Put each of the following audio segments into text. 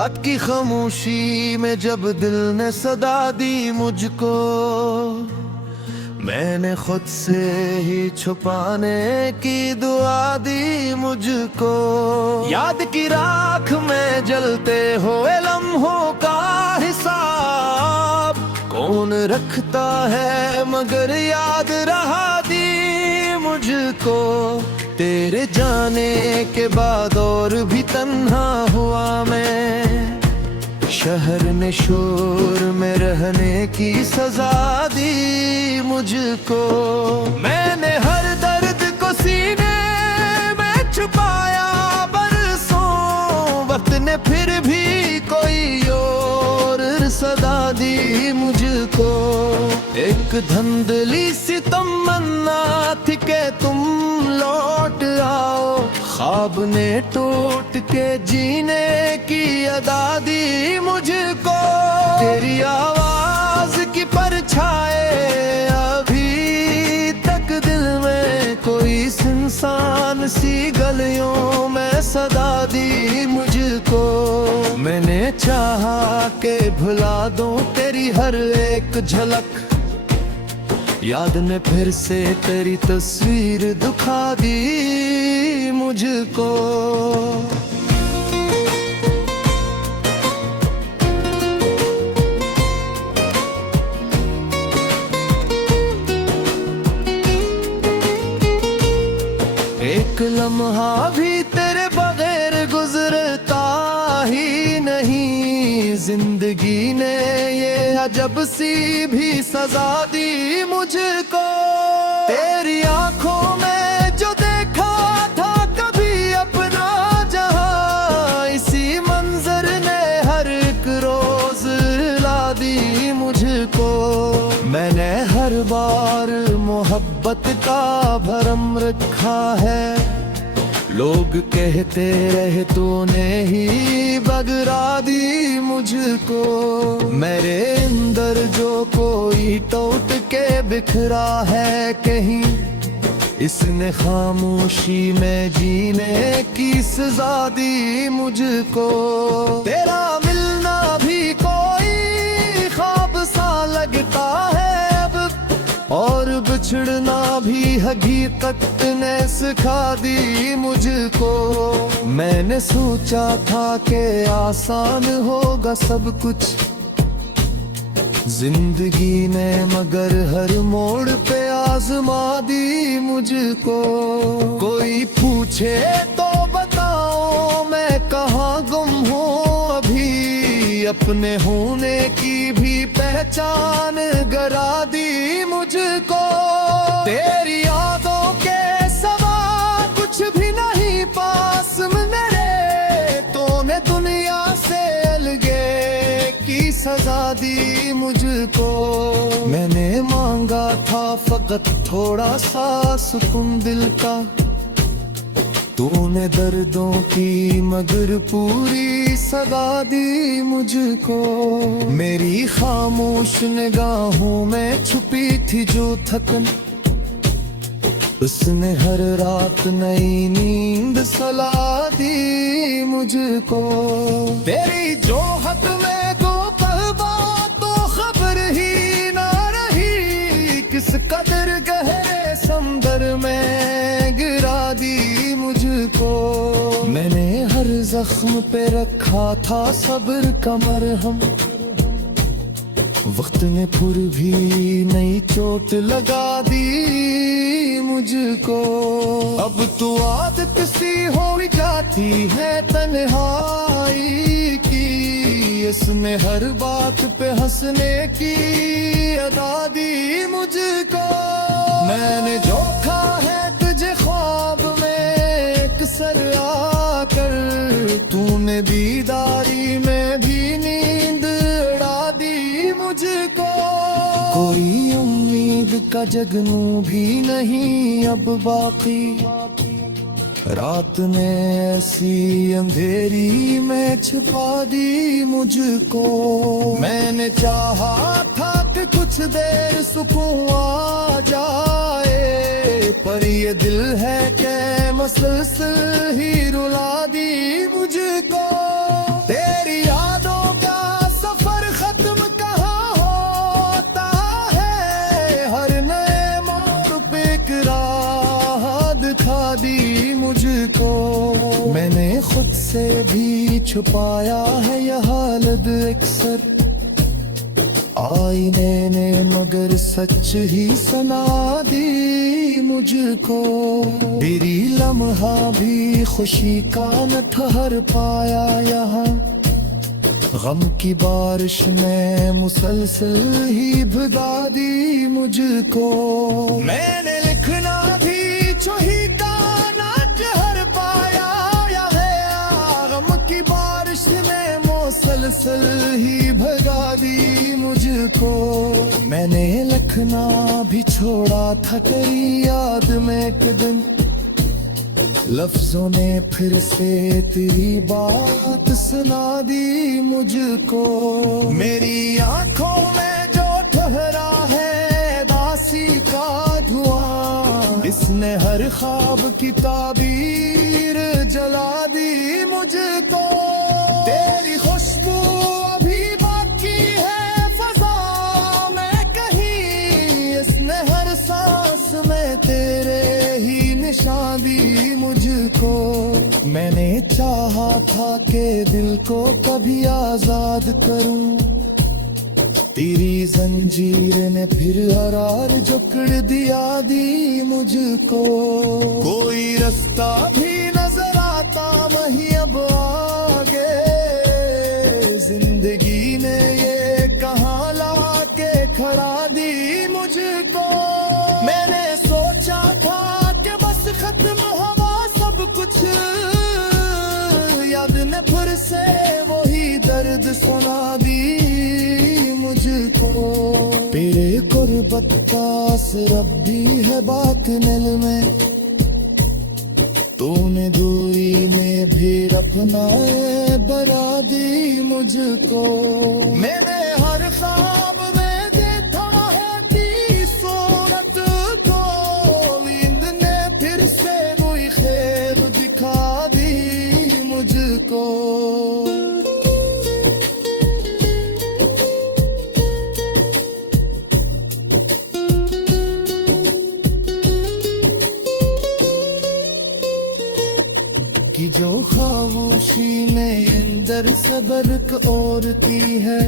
रात की खामोशी में जब दिल ने सदा दी मुझको, मैंने खुद से ही छुपाने की दुआ दी मुझको। याद की राख में जलते हुए लम्हों का हिसाब कौन रखता है, मगर याद रहा दी मुझको। तेरे जाने के बाद और भी तन्हा हुआ मैं, शहर ने शोर में रहने की सजा दी मुझको। मैंने हर दर्द को सीने में छुपाया बरसों, वक्त ने फिर भी कोई और सदा दी मुझको। एक धुंधली सी तमन्ना थी कि तुम लौट आओ, ख्वाब ने टूट के जीने की अदा दी मुझको। तेरी आवाज की परछाएं अभी तक दिल में कोई इंसान सी गलियों में सदा दी मुझको। मैंने चाहा के भुला दूं तेरी हर एक झलक, याद ने फिर से तेरी तस्वीर दिखा दी मुझको। एक लम्हा भी तेरे बगैर गुजरता ही नहीं, जिंदगी ने ये अजब सी भी सजा दी मुझको। तेरी आंखों में जो देखा था कभी अपना जहां, इसी मंजर ने हर एक रोज ला दी मुझको। मैंने हर बार मोहब्बत का भरम रखा है, लोग कहते रहे तूने ही बगरा दी मुझको। मेरे अंदर जो कोई टूट के बिखरा है कहीं, इसने खामोशी में जीने की सजा दी मुझको। तेरा मिलना भी कोई ख्वाब सा लगता है अब, और बिछड़ना भी हकीकत ने सिखा दी मुझको। मैंने सोचा था कि आसान होगा सब कुछ, जिंदगी ने मगर हर मोड़ पे आजमा दी मुझको। कोई पूछे तो बताओ मैं कहाँ गुम हूँ अभी, अपने होने की भी पहचान गरा दी मुझको। तेरी यादों के सवा कुछ भी नहीं पास मेरे, तूने दुनिया से अलगे की सजा दी मुझको। मैंने मांगा था फकत थोड़ा सा सुकून दिल का, तूने दर्दों की मगर पूरी सदा दी मुझको। मेरी खामोश निगाहों में छुपी थी जो थकन, उसने हर रात नई नींद सला दी मुझको। तेरी जोहत में दो पलवा तो खबर ही ना रही, किस कदर गहरे समंदर में गिरा दी मुझको। मैंने हर जख्म पे रखा था सब्र का मरहम, वक्त ने फिर भी नई चोट लगा दी मुझको। अब तो आदत सी हो जाती है तन्हाई की, इसने हर बात पे हंसने की अदा दी मुझको। मैंने जोखा है तुझे ख्वाब में अक्सर आकर, तूने बीदारी में भी नींद उड़ा दी मुझको। कोई उम्मीद का जगनू भी नहीं अब बाकी, रात ने ऐसी अंधेरी में छुपा दी मुझको। मैंने चाहा था कि कुछ देर सुकून आ जाए, पर ये दिल है कि मसलसल ही रुला दी मुझको। तेरी यादों का सफर खत्म कहाँ होता है, हर नए मोड़ पे एक राह दिखा दी मुझको। मैंने खुद से भी छुपाया है यह हालत अक्सर, आईने ने मगर सच ही सुना दी मुझको। मेरी लम्हा भी खुशी का न ठहर पाया यहाँ, गम की बारिश में मुसलसल ही भिगा दी मुझको। मैंने लिखना भी छुही का न ठहर पाया यहाँ, गम की बारिश में मुसलसल ही भिगा दी मुझको। मैंने लिखना भी छोड़ा था तेरी याद में एक दिन, लफ्जों ने फिर से तेरी बात सुना दी मुझको। मेरी आंखों में जो ठहरा है दासी का धुआं, इसने हर ख्वाब की ताबीर जला दी मुझको। तेरी खुशबू अभी बाकी है फजा में कहीं, इसने हर सांस में तेरे ही निशान दी मुझको। मैंने चाहा था कि दिल को कभी आजाद करूं, तेरी जंजीर ने फिर हरार जकड़ दिया दी मुझको। कोई रास्ता भी नजर आता नहीं अब आगे, जिंदगी ने ये कहाँ ला के खड़ा दी मुझको। मैंने सोचा था कि बस खत्म हुआ सब कुछ, याद ने फिर से वही दर्द सुना दी मुझको। तेरे गुर्बत का असर अब भी है बात दिल में, तूने दूरी में भी अपना बरा दी मुझको। मैंने हर ख्वाब में देखा है तेरी सूरत को, नींद ने फिर से वही खैर दिखा दी मुझको। कि जो खामोशी में अंदर सबक और की है,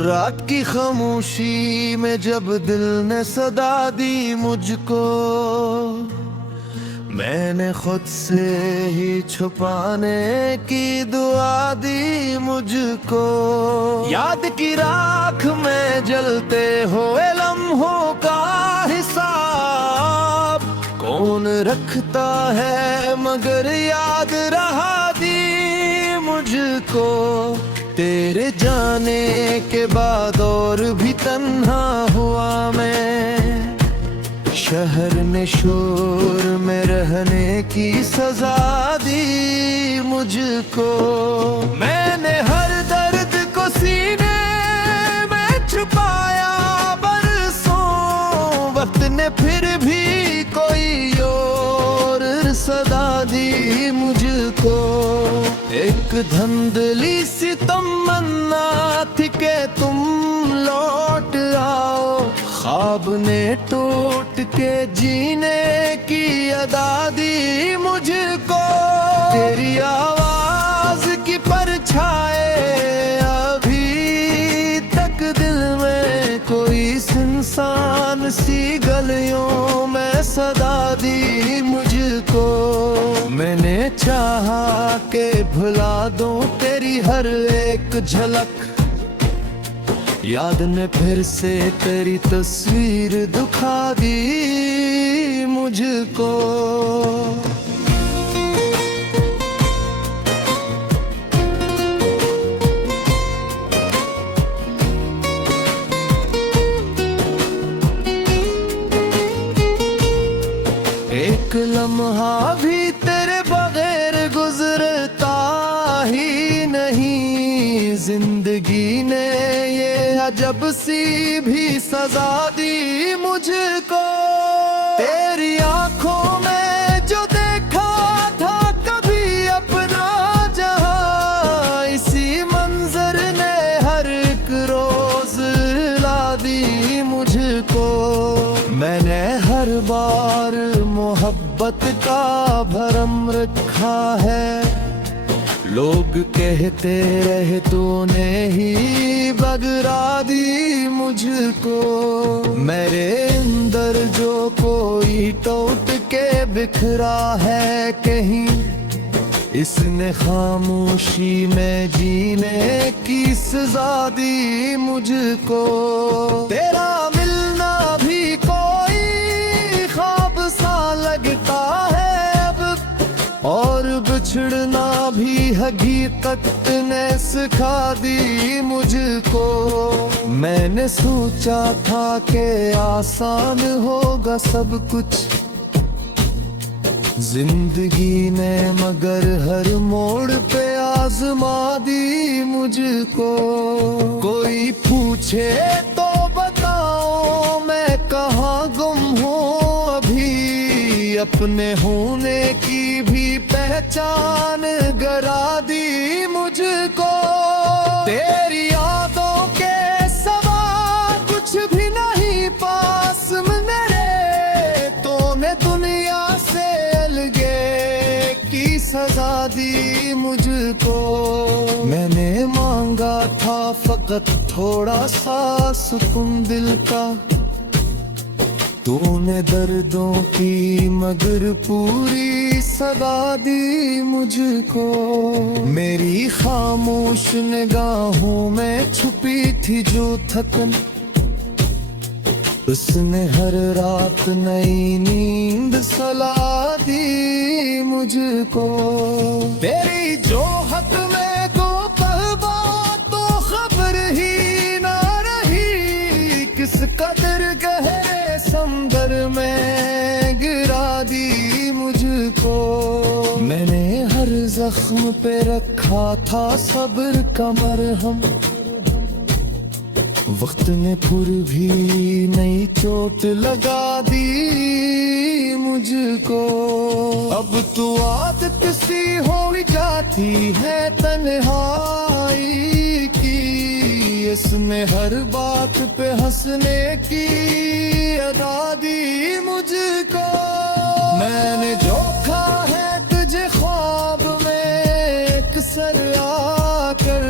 रात की खामोशी में जब दिल ने सदा दी मुझको, मैंने खुद से ही छुपाने की दुआ दी मुझको। याद की राख में जलते हुए लम्हों का हिसाब कौन रखता है, मगर याद रहा दी मुझको। तेरे जाने के बाद और भी तन्हा हुआ मैं, शहर ने शोर में रहने की सजा दी मुझको। मैंने हर दर्द को सीने में छुपाया बरसों, वक्त ने फिर भी कोई और सदा दी मुझको। एक धंधली सी तमन्ना थी कि तुम लौट आओ, ख्वाब ने टूट के जीने की अदा दी मुझको। तेरी आवाज की परछाए अभी तक दिल में कोई इंसान सी गलियों में सदा दी मुझको। मैंने चाहा के भुला दूं तेरी हर एक झलक, याद ने फिर से तेरी तस्वीर दिखा दी मुझको। एक लम्हा भी तेरे बगैर गुजरता ही नहीं, अजब सी भी सजा दी मुझको। तेरी आंखों में जो देखा था कभी अपना जहां, इसी मंजर ने हर एक रोज ला दी मुझको। मैंने हर बार मोहब्बत का भरम रखा है, लोग कहते रहे तूने ही बगरा दी मुझको। मेरे अंदर जो कोई टूट के बिखरा है कहीं, इसने खामोशी में जीने की सजा दी मुझको। तेरा मिलना भी कोई ख्वाब सा लगता है अब, और बिछड़ना भी हकीकत ने सिखा दी मुझको। मैंने सोचा था कि आसान होगा सब कुछ जिंदगी ने, मगर हर मोड़ पे आजमा दी मुझको। कोई पूछे तो बताओ मैं कहाँ गुम हूँ अभी, अपने होने की भी पहचान गरा दी मुझको। तेरी यादों के सिवा कुछ भी नहीं पास मेरे, तूने दुनिया से अलगे की सजा दी मुझको। मैंने मांगा था फकत थोड़ा सा सुकून दिल का, तूने दर्दों की मगर पूरी सदा दी मुझको। मेरी खामोश निगाहों में छुपी थी जो थकन, उसने हर रात नई नींद सला दी मुझको। तेरी जोहत में गो पलवा तो खबर ही ना रही, किस कदर गहरे समंदर में गिरा दी मुझको। मैंने हर जख्म पे रखा था सब्र का मरहम, वक्त ने फिर भी नई चोट लगा दी मुझको। अब तो आदत सी हो जाती है तन्हाई की, इसने हर बात पे हंसने की अदा दी मुझको। मैंने जोखा है तुझे ख्वाब में अक्सर आकर,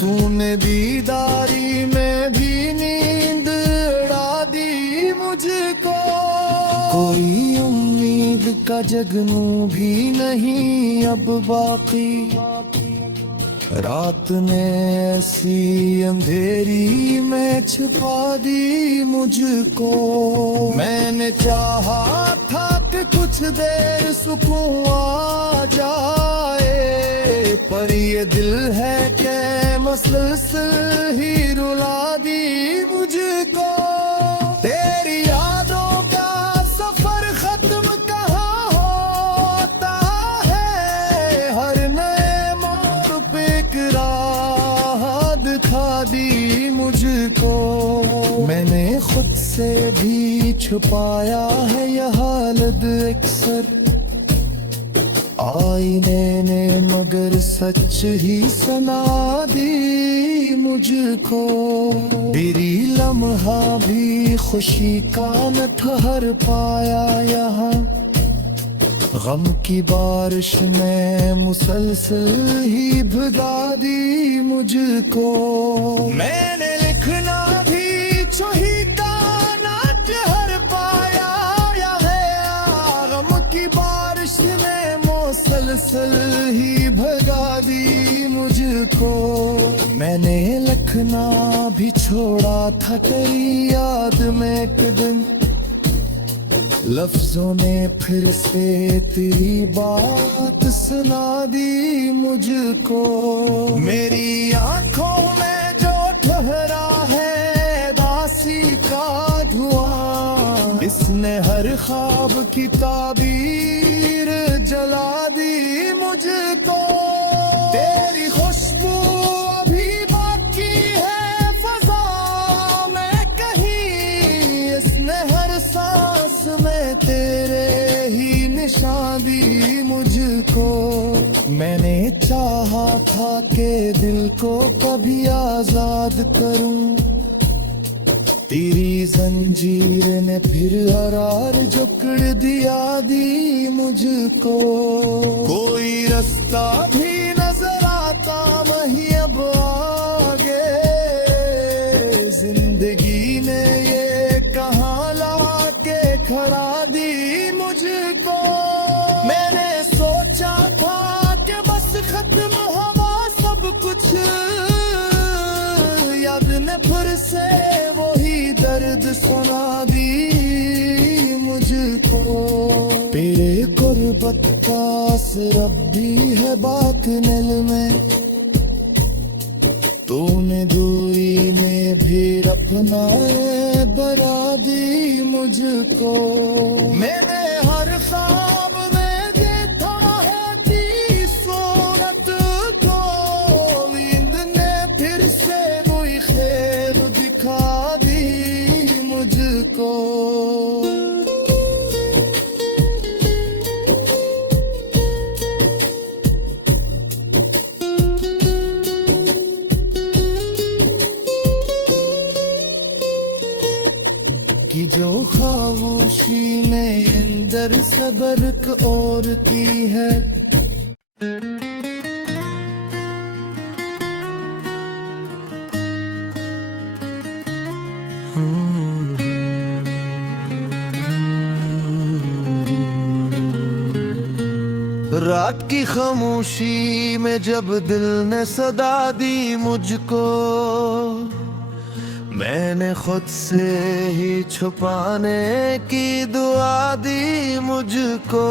तूने दीदारी में भी नींद उड़ा दी मुझको। कोई उम्मीद का जगनू भी नहीं अब बाकी, रात ने ऐसी अंधेरी में छुपा दी मुझको। मैंने चाहा था कि कुछ देर सुकून आ जाए, पर ये दिल है कि मसलसल ही रुला दी मुझको। तेरी यादों का सफर खत्म कहाँ होता है, हर नए मोड़ पे एक राह दिखा दी मुझको। मैंने खुद से भी छुपाया है यह हालत अक्सर, आईने ने मगर सच ही सुना दी मुझको। मेरी लम्हा भी खुशी का न ठहर पाया यहाँ, गम की बारिश में मुसलसल ही भिगा दी मुझको। मैंने लिखना भी छुही का न ठहर पाया है, गम की बारिश में मुसलसल ही भगा दी मुझको। मैंने लिखना भी छोड़ा था तेरी याद में एक दिन, लफ्जों ने फिर से तेरी बात सुना दी मुझको। मेरी आंखों में जो ठहरा है दासी का धुआं, इसने हर ख्वाब की ताबीर जला दी मुझको। तेरी खुशबू अभी बाकी है फजा निशान दी मुझको। मैंने चाहा था कि दिल को कभी आजाद करूं, तेरी जंजीर ने फिर हरार जकड़ दिया दी मुझको। कोई रास्ता भी नजर आता नहीं अब आगे, जिंदगी ने ये कहाँ ला के खड़ा दी मुझको। मैंने सोचा था कि बस खत्म हुआ सब कुछ, याद ने फिर से वही दर्द सुना दी मुझको। तेरे गुर्बत का असर अब भी है बात दिल में, तूने दूरी में भी अपना बरा दी मुझको। मैंने हर ख्वाब में देखा है तेरी सूरत को, नींद ने फिर से वही खैर दिखा दी मुझको। कि जो खामोशी में अंदर सब्र और की है, रात की खामोशी में जब दिल ने सदा दी मुझको, मैंने खुद से ही छुपाने की दुआ दी मुझको।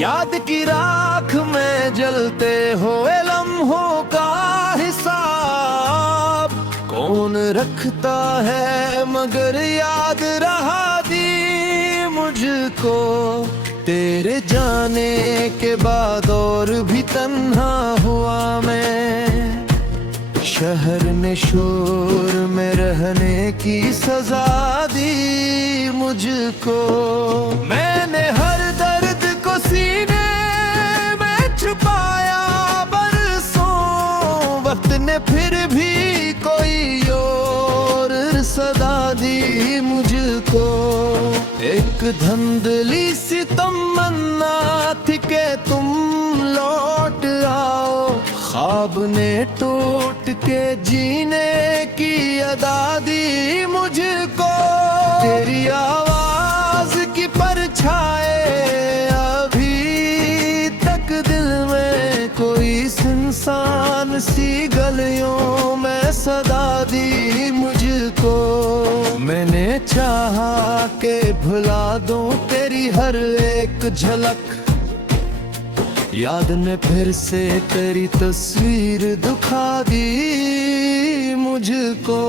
याद की राख में जलते हुए लम्हों का हिसाब कौन रखता है, मगर याद रहा दी मुझको। तेरे जाने के बाद और भी तन्हा हुआ मैं, शहर ने शोर में रहने की सजा दी मुझको। मैंने हर दर्द को सीने में छुपाया बरसों, वक्त ने फिर भी कोई और सदा दी मुझको। एक धंधली सी तमन्ना थी कि तुम लौट आओ, ख्वाब ने टूट के जीने की अदा दी मुझको। तेरी आवाज की परछाए अभी तक दिल में कोई सुनसान सी गलियों में सदा दी मुझको। मैंने चाहा कि भुला दूं तेरी हर एक झलक, याद ने फिर से तेरी तस्वीर दिखा दी मुझको।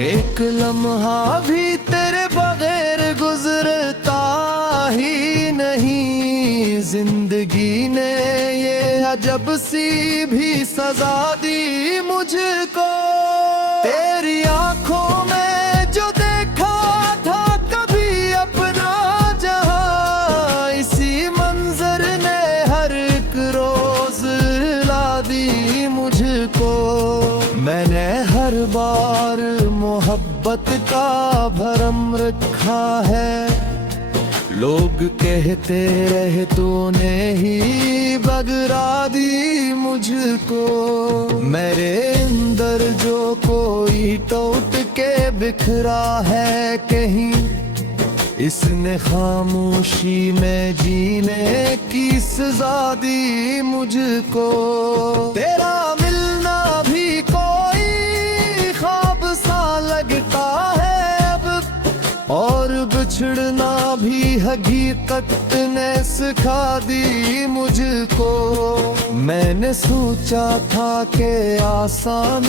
एक लम्हा भी तेरे बगैर गुजरता ही नहीं, जिंदगी ने ये अजब सी भी सजा दी मुझको। तेरी आंखों में जो देखा था कभी अपना जहां, इसी मंजर ने हर एक रोज ला दी मुझको। मैंने हर बार मोहब्बत का भरम रखा है, लोग कहते रहे तूने ही बगरा दी मुझको। मेरे अंदर जो कोई टूट के बिखरा है कहीं, इसने खामोशी में जीने की सजा दी मुझको। तेरा मिलना भी कोई ख्वाब सा लगता है अब, और बिछड़ना भी हकीकत ने सिखा दी मुझको। मैंने सोचा था कि आसान